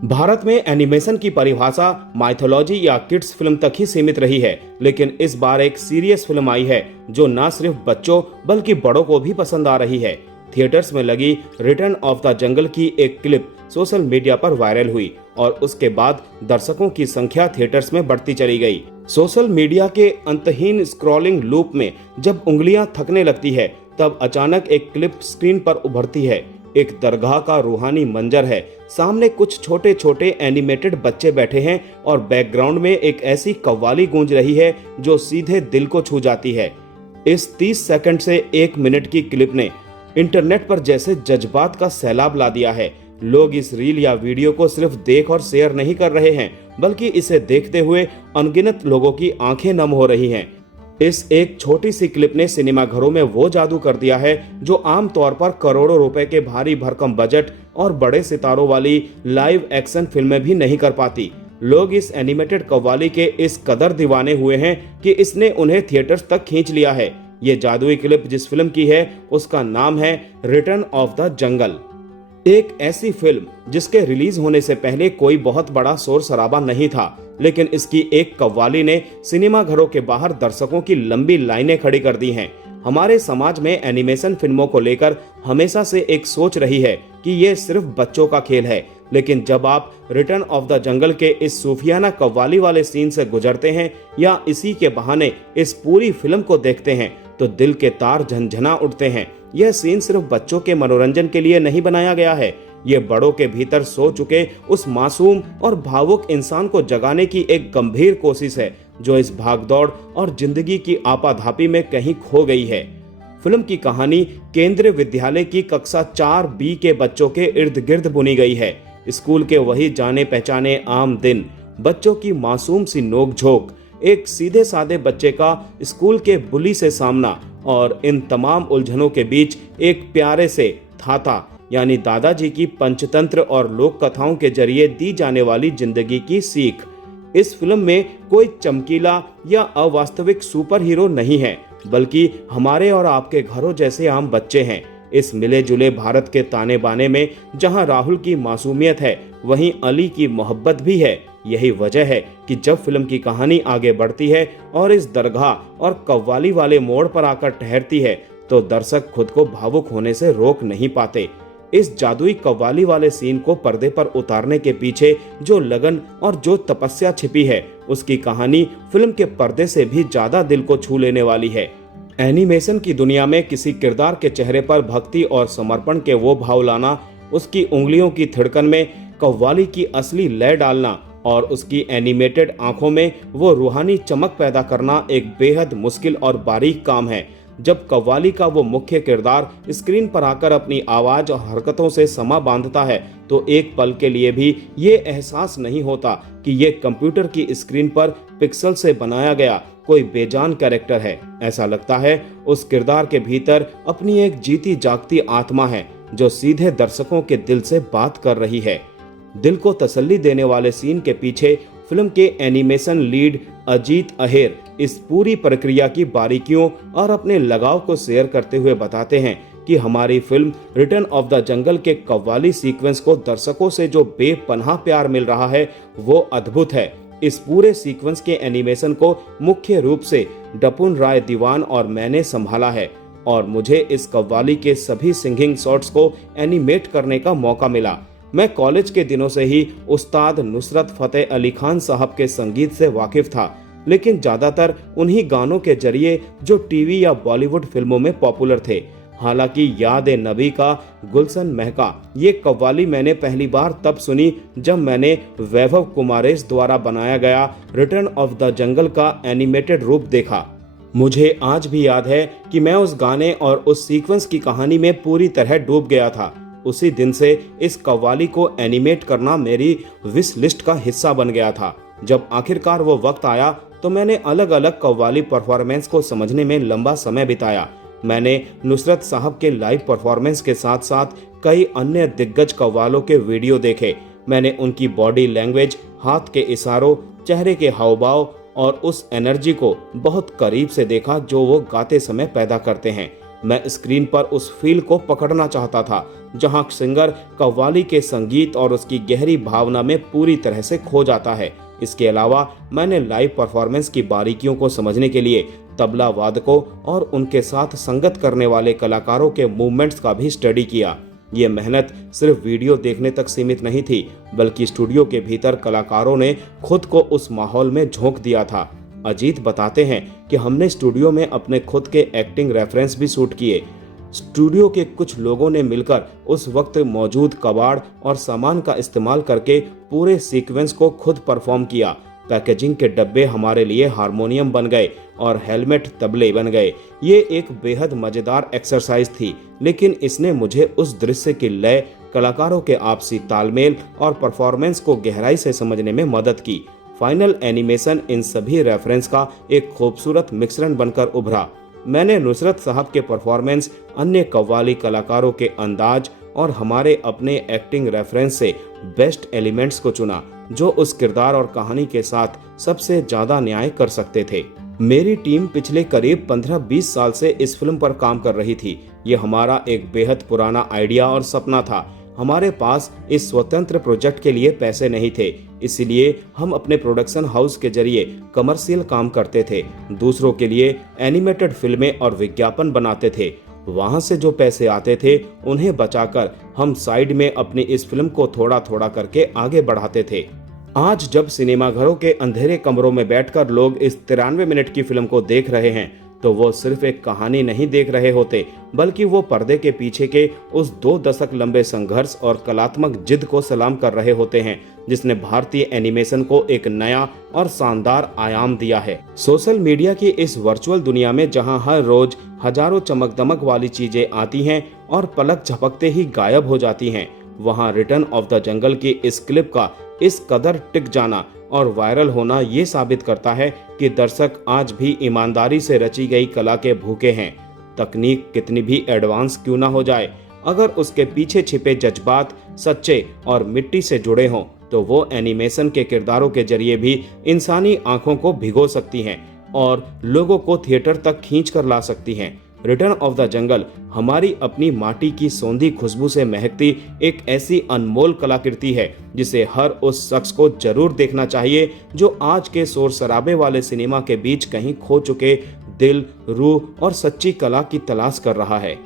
भारत में एनिमेशन की परिभाषा माइथोलॉजी या किड्स फिल्म तक ही सीमित रही है, लेकिन इस बार एक सीरियस फिल्म आई है जो न सिर्फ बच्चों बल्कि बड़ों को भी पसंद आ रही है। थिएटर्स में लगी रिटर्न ऑफ द जंगल की एक क्लिप सोशल मीडिया पर वायरल हुई और उसके बाद दर्शकों की संख्या थिएटर्स में बढ़ती चली गई। सोशल मीडिया के अंतहीन स्क्रॉलिंग लूप में जब उंगलियां थकने लगती है, तब अचानक एक क्लिप स्क्रीन पर उभरती है। एक दरगाह का रूहानी मंजर है। सामने कुछ छोटे छोटे एनिमेटेड बच्चे बैठे हैं और बैकग्राउंड में एक ऐसी कव्वाली गूंज रही है जो सीधे दिल को छू जाती है। इस 30 सेकंड से 1 मिनट की क्लिप ने इंटरनेट पर जैसे जज्बात का सैलाब ला दिया है। लोग इस रील या वीडियो को सिर्फ देख और शेयर नहीं कर रहे हैं, बल्कि इसे देखते हुए अनगिनत लोगों की आंखें नम हो रही हैं। इस एक छोटी सी क्लिप ने सिनेमाघरों में वो जादू कर दिया है जो आमतौर पर करोड़ों रुपए के भारी भरकम बजट और बड़े सितारों वाली लाइव एक्शन फिल्में भी नहीं कर पाती। लोग इस एनिमेटेड कव्वाली के इस कदर दीवाने हुए हैं कि इसने उन्हें थिएटर्स तक खींच लिया है। ये जादुई क्लिप जिस फिल्म की है उसका नाम है रिटर्न ऑफ द जंगल। एक ऐसी फिल्म जिसके रिलीज होने से पहले कोई बहुत बड़ा शोर शराबा नहीं था, लेकिन इसकी एक कव्वाली ने सिनेमा घरों के बाहर दर्शकों की लंबी लाइनें खड़ी कर दी हैं। हमारे समाज में एनिमेशन फिल्मों को लेकर हमेशा से एक सोच रही है कि ये सिर्फ बच्चों का खेल है, लेकिन जब आप रिटर्न ऑफ द जंगल के इस सूफियाना कव्वाली वाले सीन से गुजरते हैं या इसी के बहाने इस पूरी फिल्म को देखते हैं तो दिल के तार झनझना उठते हैं। यह सीन सिर्फ बच्चों के मनोरंजन के लिए नहीं बनाया गया है, ये बड़ों के भीतर सो चुके उस मासूम और भावुक इंसान को जगाने की एक गंभीर कोशिश है जो इस भागदौड़ और जिंदगी की आपाधापी में कहीं खो गई है। फिल्म की कहानी केंद्रीय विद्यालय की कक्षा 4B के बच्चों के इर्द गिर्द बुनी गई है। स्कूल के वही जाने पहचाने आम दिन, बच्चों की मासूम सी नोकझोंक, एक सीधे साधे बच्चे का स्कूल के बुली से सामना और इन तमाम उलझनों के बीच एक प्यारे से थाता यानी दादाजी की पंचतंत्र और लोक कथाओं के जरिए दी जाने वाली जिंदगी की सीख। इस फिल्म में कोई चमकीला या अवास्तविक सुपर हीरो नहीं है, बल्कि हमारे और आपके घरों जैसे आम बच्चे हैं। इस मिले जुले भारत के ताने बाने में जहां राहुल की मासूमियत है, वहीं अली की मोहब्बत भी है। यही वजह है कि जब फिल्म की कहानी आगे बढ़ती है और इस दरगाह और कव्वाली वाले मोड़ पर आकर ठहरती है, तो दर्शक खुद को भावुक होने से रोक नहीं पाते। इस जादुई कव्वाली वाले सीन को पर्दे पर उतारने के पीछे जो लगन और जो तपस्या छिपी है, उसकी कहानी फिल्म के पर्दे से भी ज्यादा दिल को छू लेने वाली है। एनिमेशन की दुनिया में किसी किरदार के चेहरे पर भक्ति और समर्पण के वो भाव लाना, उसकी उंगलियों की थिड़कन में कव्वाली की असली लय डालना और उसकी एनिमेटेड आंखों में वो रूहानी चमक पैदा करना एक बेहद मुश्किल और बारीक काम है। जब कव्वाली का वो मुख्य किरदार स्क्रीन पर आकर अपनी आवाज और हरकतों से समा बांधता है, तो एक पल के लिए भी ये एहसास नहीं होता कि ये कंप्यूटर की स्क्रीन पर पिक्सल से बनाया गया कोई बेजान कैरेक्टर है। ऐसा लगता है उस किरदार के भीतर अपनी एक जीती जागती आत्मा है जो सीधे दर्शकों के दिल से बात कर रही है। दिल को तसल्ली देने वाले सीन के पीछे फिल्म के एनिमेशन लीड अजीत अहेर इस पूरी प्रक्रिया की बारीकियों और अपने लगाव को शेयर करते हुए बताते हैं कि हमारी film written of the jungle के कव्वाली सीक्वेंस को दर्शकों से जो बेपनाह प्यार मिल रहा है वो अद्भुत है। इस पूरे सीक्वेंस के एनिमेशन को मुख्य रूप से डपुन राय दीवान और मैंने संभाला है और मुझे इस कव्वाली के सभी सिंगिंग शॉट्स को एनिमेट करने का मौका मिला। मैं कॉलेज के दिनों से ही उस्ताद नुसरत फतेह अली खान साहब के संगीत से वाकिफ था, लेकिन ज्यादातर उन्हीं गानों के जरिए जो टीवी या बॉलीवुड फिल्मों में पॉपुलर थे। हालांकि याद नबी का गुलशन महका ये कव्वाली मैंने पहली बार तब सुनी जब मैंने वैभव कुमारेश द्वारा बनाया गया रिटर्न ऑफ द जंगल का एनिमेटेड रूप देखा। मुझे आज भी याद है कि मैं उस गाने और उस सीक्वेंस की कहानी में पूरी तरह डूब गया था। उसी दिन से इस कव्वाली को एनिमेट करना मेरी विश लिस्ट का हिस्सा बन गया था। जब आखिरकार वो वक्त आया तो मैंने अलग अलग कव्वाली परफॉर्मेंस को समझने में लंबा समय बिताया। मैंने नुसरत साहब के लाइव परफॉर्मेंस के साथ साथ कई अन्य दिग्गज कव्वालों के वीडियो देखे। मैंने उनकी बॉडी लैंग्वेज, हाथ के इशारों, चेहरे के हावभाव और उस एनर्जी को बहुत करीब से देखा जो वो गाते समय पैदा करते हैं। मैं स्क्रीन पर उस फील को पकड़ना चाहता था जहां सिंगर कव्वाली के संगीत और उसकी गहरी भावना में पूरी तरह से खो जाता है। इसके अलावा मैंने लाइव परफॉर्मेंस की बारीकियों को समझने के लिए तबला वादकों और उनके साथ संगत करने वाले कलाकारों के मूवमेंट्स का भी स्टडी किया। ये मेहनत सिर्फ वीडियो देखने तक सीमित नहीं थी, बल्कि स्टूडियो के भीतर कलाकारों ने खुद को उस माहौल में झोंक दिया था। अजीत बताते हैं कि हमने स्टूडियो में अपने खुद के एक्टिंग रेफरेंस भी शूट किए। स्टूडियो के कुछ लोगों ने मिलकर उस वक्त मौजूद कबाड़ और सामान का इस्तेमाल करके पूरे सीक्वेंस को खुद परफॉर्म किया। पैकेजिंग के डब्बे हमारे लिए हारमोनियम बन गए और हेलमेट तबले बन गए। ये एक बेहद मजेदार एक्सरसाइज थी, लेकिन इसने मुझे उस दृश्य की लय, कलाकारों के आपसी तालमेल और परफॉर्मेंस को गहराई से समझने में मदद की। फाइनल एनिमेशन इन सभी रेफरेंस का एक खूबसूरत मिश्रण बनकर उभरा। मैंने नुसरत साहब के परफॉर्मेंस, अन्य कव्वाली कलाकारों के अंदाज और हमारे अपने एक्टिंग रेफरेंस से बेस्ट एलिमेंट्स को चुना, जो उस किरदार और कहानी के साथ सबसे ज्यादा न्याय कर सकते थे। मेरी टीम पिछले करीब 15-20 साल से इस फिल्म पर काम कर रही थी। ये हमारा एक बेहद पुराना आइडिया और सपना था। हमारे पास इस स्वतंत्र प्रोजेक्ट के लिए पैसे नहीं थे, इसलिए हम अपने प्रोडक्शन हाउस के जरिए कमर्शियल काम करते थे, दूसरों के लिए एनिमेटेड फिल्में और विज्ञापन बनाते थे। वहां से जो पैसे आते थे उन्हें बचाकर हम साइड में अपनी इस फिल्म को थोड़ा थोड़ा करके आगे बढ़ाते थे। आज जब सिनेमाघरों के अंधेरे कमरों में बैठकर लोग इस 93 मिनट की फिल्म को देख रहे हैं, तो वो सिर्फ एक कहानी नहीं देख रहे होते, बल्कि वो पर्दे के पीछे के उस 2 दशक लंबे संघर्ष और कलात्मक जिद को सलाम कर रहे होते हैं, जिसने भारतीय एनिमेशन को एक नया और शानदार आयाम दिया है। सोशल मीडिया की इस वर्चुअल दुनिया में जहां हर रोज हजारों चमक दमक वाली चीजें आती हैं और पलक झपकते ही गायब हो जाती हैं, वहां रिटर्न ऑफ द जंगल की इस क्लिप का इस कदर टिक जाना और वायरल होना ये साबित करता है कि दर्शक आज भी ईमानदारी से रची गई कला के भूखे हैं। तकनीक कितनी भी एडवांस क्यों ना हो जाए, अगर उसके पीछे छिपे जज्बात सच्चे और मिट्टी से जुड़े हों, तो वो एनिमेशन के किरदारों के जरिए भी इंसानी आंखों को भिगो सकती हैं और लोगों को थिएटर तक खींच कर ला सकती हैं। रिटर्न ऑफ द जंगल हमारी अपनी माटी की सौंधी खुशबू से महकती एक ऐसी अनमोल कलाकृति है, जिसे हर उस शख्स को जरूर देखना चाहिए जो आज के शोर शराबे वाले सिनेमा के बीच कहीं खो चुके दिल, रूह और सच्ची कला की तलाश कर रहा है।